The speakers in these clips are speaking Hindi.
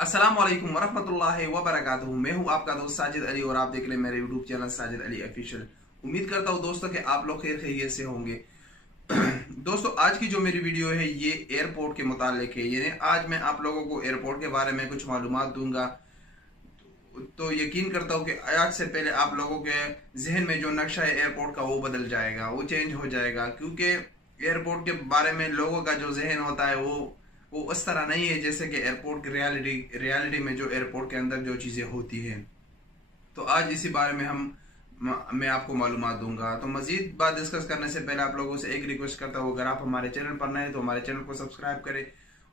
अस्सलाम वालेकुम वरहमतुल्लाहि वबरकातुहू। मैं हूं आपका दोस्त साजिद अली और आप देख रहे हैं मेरे YouTube channel Sajid Ali official. उम्मीद करता हूं दोस्तों कि आप लोग खैर खैरियत से होंगे। दोस्तों आज की जो मेरी वीडियो है ये एयरपोर्ट के मुतालिक है, यानी आज मैं आप लोगों को एयरपोर्ट के बारे में कुछ मालूमात दूंगा। तो यकीन करता हूँ कि आज से पहले आप लोगों के जहन में जो नक्शा है एयरपोर्ट का वो बदल जाएगा, वो चेंज हो जाएगा, क्योंकि एयरपोर्ट के बारे में लोगों का जो जहन होता है वो उस तरह नहीं है जैसे कि एयरपोर्ट की रियलिटी में जो एयरपोर्ट के अंदर जो चीज़ें होती है। तो आज इसी बारे में मैं आपको मालूमात दूंगा। तो मजीद बात डिस्कस करने से पहले आप लोगों से एक रिक्वेस्ट करता हूँ, अगर आप हमारे चैनल पर नए हैं तो हमारे चैनल को सब्सक्राइब करें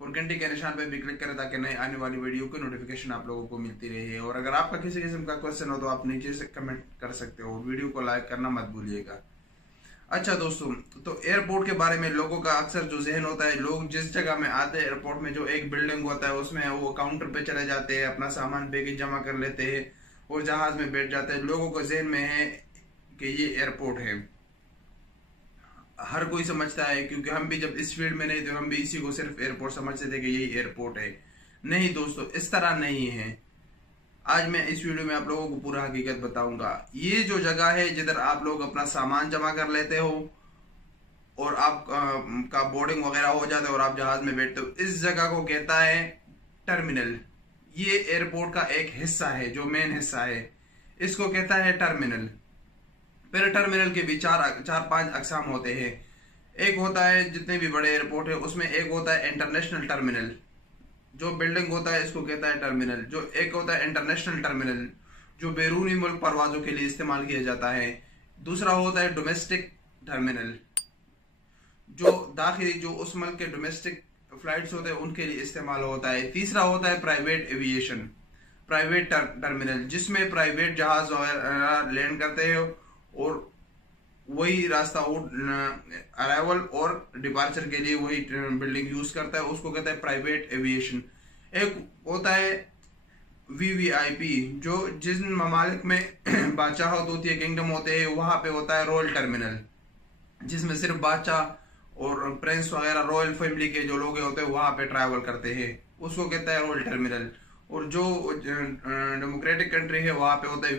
और घंटी के निशान पर भी क्लिक करें ताकि नए आने वाली वीडियो की नोटिफिकेशन आप लोगों को मिलती रहे। और अगर आपका किसी किस्म का क्वेश्चन हो तो आप नीचे से कमेंट कर सकते हो। वीडियो को लाइक करना मत भूलिएगा। अच्छा दोस्तों, तो एयरपोर्ट के बारे में लोगों का अक्सर जो जहन होता है, लोग जिस जगह में आते हैं एयरपोर्ट में जो एक बिल्डिंग होता है उसमें वो काउंटर पे चले जाते हैं, अपना सामान बैगेज जमा कर लेते हैं और जहाज में बैठ जाते हैं। लोगों को जहन में है कि ये एयरपोर्ट है, हर कोई समझता है, क्योंकि हम भी जब इस फील्ड में नहीं थे हम भी इसी को सिर्फ एयरपोर्ट समझते थे कि यही एयरपोर्ट है। नहीं दोस्तों, इस तरह नहीं है। आज मैं इस वीडियो में आप लोगों को पूरा हकीकत बताऊंगा। ये जो जगह है जिधर आप लोग अपना सामान जमा कर लेते हो और आप का बोर्डिंग वगैरह हो जाता है और आप जहाज में बैठते हो, इस जगह को कहता है टर्मिनल। ये एयरपोर्ट का एक हिस्सा है, जो मेन हिस्सा है, इसको कहता है टर्मिनल। फिर टर्मिनल के भी चार पांच अकसाम होते हैं। एक होता है, जितने भी बड़े एयरपोर्ट है उसमें एक होता है इंटरनेशनल टर्मिनल, जो बिल्डिंग होता है इसको कहता है टर्मिनल। जो एक होता है इंटरनेशनल टर्मिनल, जो बैरूनी मुल्क परवाजों के लिए इस्तेमाल किया जाता है। दूसरा होता है डोमेस्टिक टर्मिनल, जो दाखिली जो उस मुल्क के डोमेस्टिक फ्लाइट्स होते हैं उनके लिए इस्तेमाल होता है। तीसरा होता है प्राइवेट एविएशन, प्राइवेट टर्मिनल, जिसमें प्राइवेट जहाज वगैरह लैंड करते हैं और वही रास्ता अराइवल और डिपार्चर के लिए वही बिल्डिंग यूज करता है, उसको कहता है प्राइवेट एविएशन। एक होता है वीवीआईपी, जो जिन ममालिक में बादशाहत होती है, किंगडम होते हैं, वहां पे होता है रॉयल टर्मिनल, जिसमें सिर्फ बादशाह और प्रिंस वगैरह रॉयल फैमिली के जो लोग होते हैं वहां पे ट्रैवल करते हैं, उसको कहता है रॉयल टर्मिनल। और जो डेमोक्रेटिक कंट्री है वहां पे होता है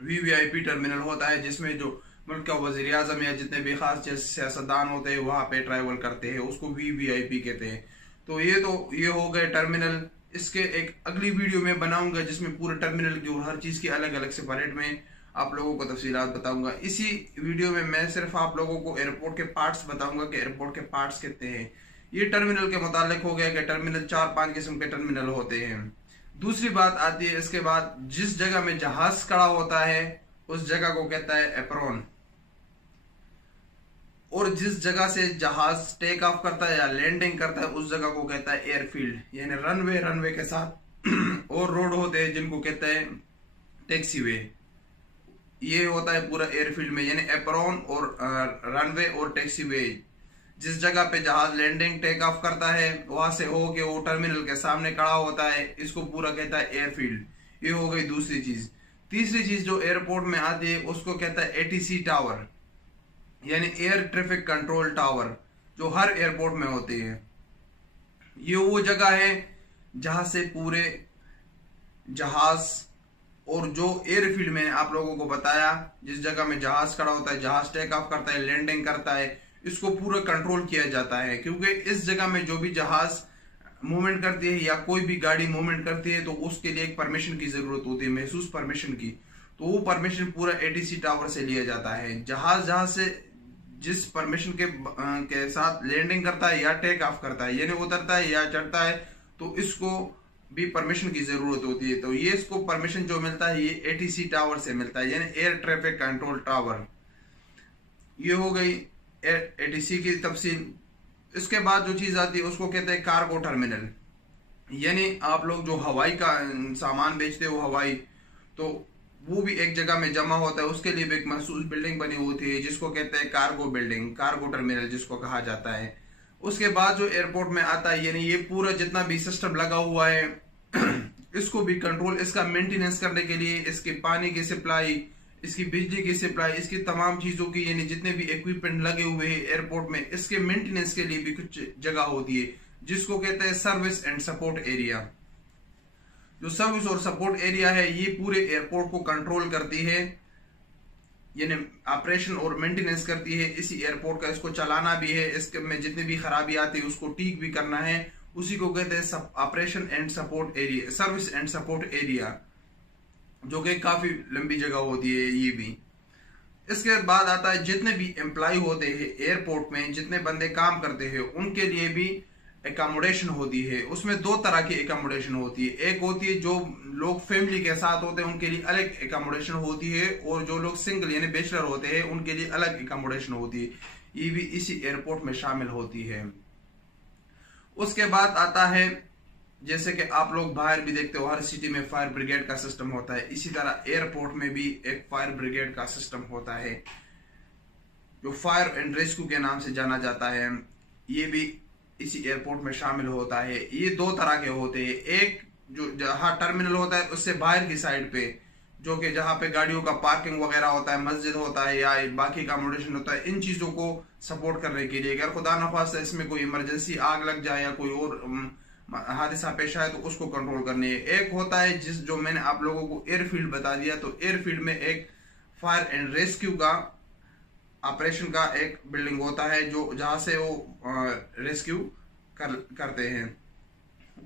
वीवीआईपी टर्मिनल होता है, जिसमें जो मुल्क का वजीर आजम या जितने भी खास सियासतदान होते हैं वहां पे ट्रैवल करते हैं, उसको वीवीआईपी कहते हैं। तो ये हो गए टर्मिनल। इसके एक अगली वीडियो में बनाऊंगा जिसमें पूरे टर्मिनल की और हर चीज की अलग अलग सेपरेट में आप लोगों को तफसीलात बताऊंगा। इसी वीडियो में मैं सिर्फ आप लोगों को एयरपोर्ट के पार्ट्स बताऊंगा कि एयरपोर्ट के पार्ट्स कितने हैं। ये टर्मिनल के मुतालिक हो गया कि टर्मिनल 4-5 किस्म के टर्मिनल होते हैं। दूसरी बात आती है इसके बाद, जिस जगह में जहाज खड़ा होता है उस जगह को कहता है एप्रोन, और जिस जगह से जहाज टेक ऑफ करता है या लैंडिंग करता है उस जगह को कहता है एयरफील्ड, यानी रनवे के साथ और रोड होते हैं जिनको कहते हैं टैक्सीवे। ये होता है पूरा एयरफील्ड में, यानी एप्रोन और रनवे और टैक्सीवे। जिस जगह पे जहाज लैंडिंग टेक ऑफ करता है वहां से हो के वो टर्मिनल के सामने खड़ा होता है, इसको पूरा कहता है एयरफील्ड। ये हो गई दूसरी चीज। तीसरी चीज जो एयरपोर्ट में आती है उसको कहता है एटीसी टावर, यानी एयर ट्रैफिक कंट्रोल टावर, जो हर एयरपोर्ट में होती है। ये वो जगह है जहां से पूरे जहाज और जो एयरफील्ड में आप लोगों को बताया, जिस जगह में जहाज खड़ा होता है, जहाज टेक ऑफ करता है, लैंडिंग करता है, इसको पूरा कंट्रोल किया जाता है। क्योंकि इस जगह में जो भी जहाज मूवमेंट करती है या कोई भी गाड़ी मूवमेंट करती है तो उसके लिए एक परमिशन की जरूरत होती है, महसूस परमिशन की। तो वो परमिशन पूरा एटीसी टावर से लिया जाता है। जहाज से जिस परमिशन के साथ लैंडिंग करता है या टेक ऑफ करता है, यानी उतरता है या चढ़ता है, तो इसको भी परमिशन की जरूरत होती है। तो ये इसको परमिशन जो मिलता है ये एटीसी टावर से मिलता है, यानी एयर ट्रैफिक कंट्रोल टावर। ये हो गई एटीसी की तफसील। इसके बाद जो चीज आती है उसको कहते हैं कार्गो टर्मिनल, यानी आप लोग जो हवाई का सामान बेचते हो हवाई, तो वो भी एक जगह में जमा होता है, उसके लिए भी एक मखसूस बिल्डिंग बनी होती है जिसको कहते हैं कार्गो बिल्डिंग, कार्गो टर्मिनल जिसको कहा जाता है। उसके बाद जो एयरपोर्ट में आता है, यानी ये पूरा जितना भी सिस्टम लगा हुआ है इसको भी कंट्रोल, इसका मेंटेनेंस करने के लिए, इसके पानी की सप्लाई, इसकी बिजली की सप्लाई, इसकी तमाम चीजों की, यानी जितने भी इक्विपमेंट लगे हुए हैं एयरपोर्ट में, इसके मेंटेनेंस के लिए भी कुछ जगह होती है जिसको कहते हैं सर्विस एंड सपोर्ट एरिया। जो सर्विस और सपोर्ट एरिया है ये पूरे एयरपोर्ट को कंट्रोल करती है, यानी ऑपरेशन और मेंटेनेंस करती है इसी एयरपोर्ट का। इसको चलाना भी है, इसके में जितनी भी खराबी आती है उसको ठीक भी करना है। उसी को कहते हैं operation and support area, service and support area, जो कि काफी लंबी जगह होती है ये भी। इसके बाद आता है जितने भी एम्प्लॉय होते हैं एयरपोर्ट में, जितने बंदे काम करते हैं उनके लिए भी एकोमोडेशन होती है। उसमें दो तरह की एकोमोडेशन होती है। एक होती है जो लोग फैमिली के साथ होते हैं उनके लिए अलग एकोमोडेशन होती है, और जो लोग सिंगल यानी बैचलर होते हैं उनके लिए अलग एकोमोडेशन होती है। ये भी इसी एयरपोर्ट में शामिल होती है। उसके बाद आता है जैसे कि आप लोग बाहर भी देखते हो हर सिटी में फायर ब्रिगेड का सिस्टम होता है, इसी तरह एयरपोर्ट में भी एक फायर ब्रिगेड का सिस्टम होता है जो फायर एंड रेस्क्यू के नाम से जाना जाता है। ये भी इसी एयरपोर्ट में शामिल होता है। ये दो तरह के होते हैं, एक जो जहाँ टर्मिनल होता है उससे बाहर की साइड पे, जो कि जहाँ पे गाड़ियों का पार्किंग वगैरह होता है, मस्जिद होता है या बाकी अकोमोडेशन होता है, इन चीजों को सपोर्ट करने के लिए। अगर खुदा न खास्ता इसमें कोई इमरजेंसी आग लग जाए या कोई और हादसा पेश आए तो उसको कंट्रोल करनी है। एक होता है जो मैंने आप लोगों को एयरफील्ड बता दिया, तो एयरफील्ड में एक फायर एंड रेस्क्यू का ऑपरेशन का एक बिल्डिंग होता है जो जहां से वो रेस्क्यू करते हैं।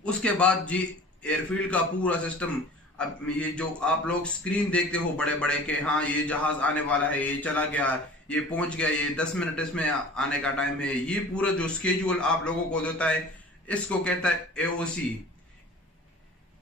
उसके बाद जी एयरफील्ड का पूरा सिस्टम, अब ये जो आप लोग स्क्रीन देखते हो बड़े बड़े के, हाँ ये जहाज आने वाला है, ये चला गया, ये पहुंच गया, ये 10 मिनट इसमें आने का टाइम है, ये पूरा जो स्केड्यूल आप लोगों को देता है इसको कहता है एओसी,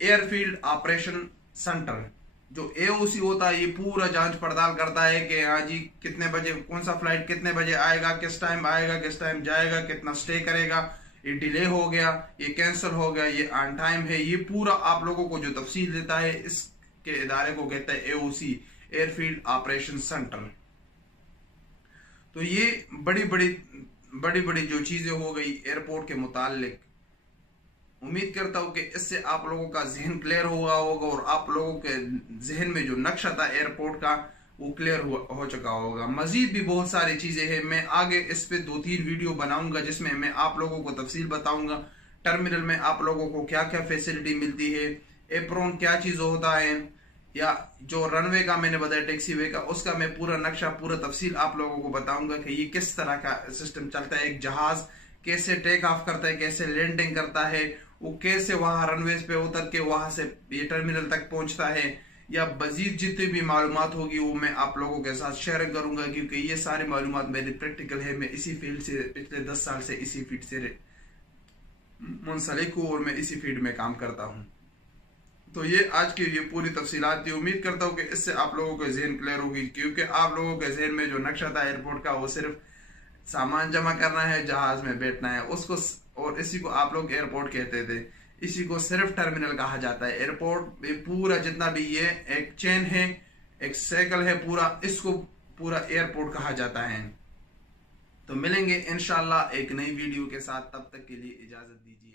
एयरफील्ड ऑपरेशन सेंटर। जो एओसी होता है ये पूरा जांच पड़ताल करता है कि हाँ जी कितने बजे कौन सा फ्लाइट कितने बजे आएगा, किस टाइम आएगा, किस टाइम जाएगा, कितना स्टे करेगा, ये डिले हो गया, ये कैंसिल हो गया, ये ऑन टाइम है, ये पूरा आप लोगों को जो तफसील देता है इसके इदारे को कहता है एओसी, एयरफील्ड ऑपरेशन सेंटर। तो ये बड़ी बड़ी जो चीजें हो गई एयरपोर्ट के मुतालिक। उम्मीद करता हूं कि इससे आप लोगों का जहन क्लियर हुआ होगा और आप लोगों के जहन में जो नक्शा था एयरपोर्ट का वो क्लियर हो चुका होगा। मजीद भी बहुत सारी चीजें हैं, मैं आगे इस पे 2-3 वीडियो बनाऊंगा जिसमें मैं आप लोगों को तफसील बताऊंगा। टर्मिनल में आप लोगों को क्या क्या फैसिलिटी मिलती है, एप्रोन क्या चीज होता है, या जो रनवे का मैंने बताया टैक्सी वे का, उसका मैं पूरा नक्शा पूरा तफसील आप लोगों को बताऊंगा कि ये किस तरह का सिस्टम चलता है। एक जहाज कैसे टेक ऑफ करता है, कैसे लैंडिंग करता है, वो कैसे वहां रनवेज पे उतर के वहां से ये टर्मिनल तक पहुंचता है, या मजीद जितनी भी मालूमात होगी वो मैं आप लोगों के साथ शेयर करूंगा, क्योंकि ये सारी मालूमात मेरी प्रैक्टिकल है। मैं इसी फील्ड से पिछले 10 साल से इसी फील्ड से मुंसलिक हूँ और मैं इसी फील्ड में काम करता हूँ। तो ये आज की ये पूरी तफसीलात थी। उम्मीद करता हूँ कि इससे आप लोगों के जहन क्लियर होगी, क्योंकि आप लोगों के जहन में जो नक्शा था एयरपोर्ट का वो सिर्फ सामान जमा करना है, जहाज में बैठना है उसको, और इसी को आप लोग एयरपोर्ट कहते थे। इसी को सिर्फ टर्मिनल कहा जाता है। एयरपोर्ट में पूरा जितना भी ये एक चेन है, एक साइकिल है पूरा, इसको पूरा एयरपोर्ट कहा जाता है। तो मिलेंगे इंशाल्लाह एक नई वीडियो के साथ, तब तक के लिए इजाजत दीजिए।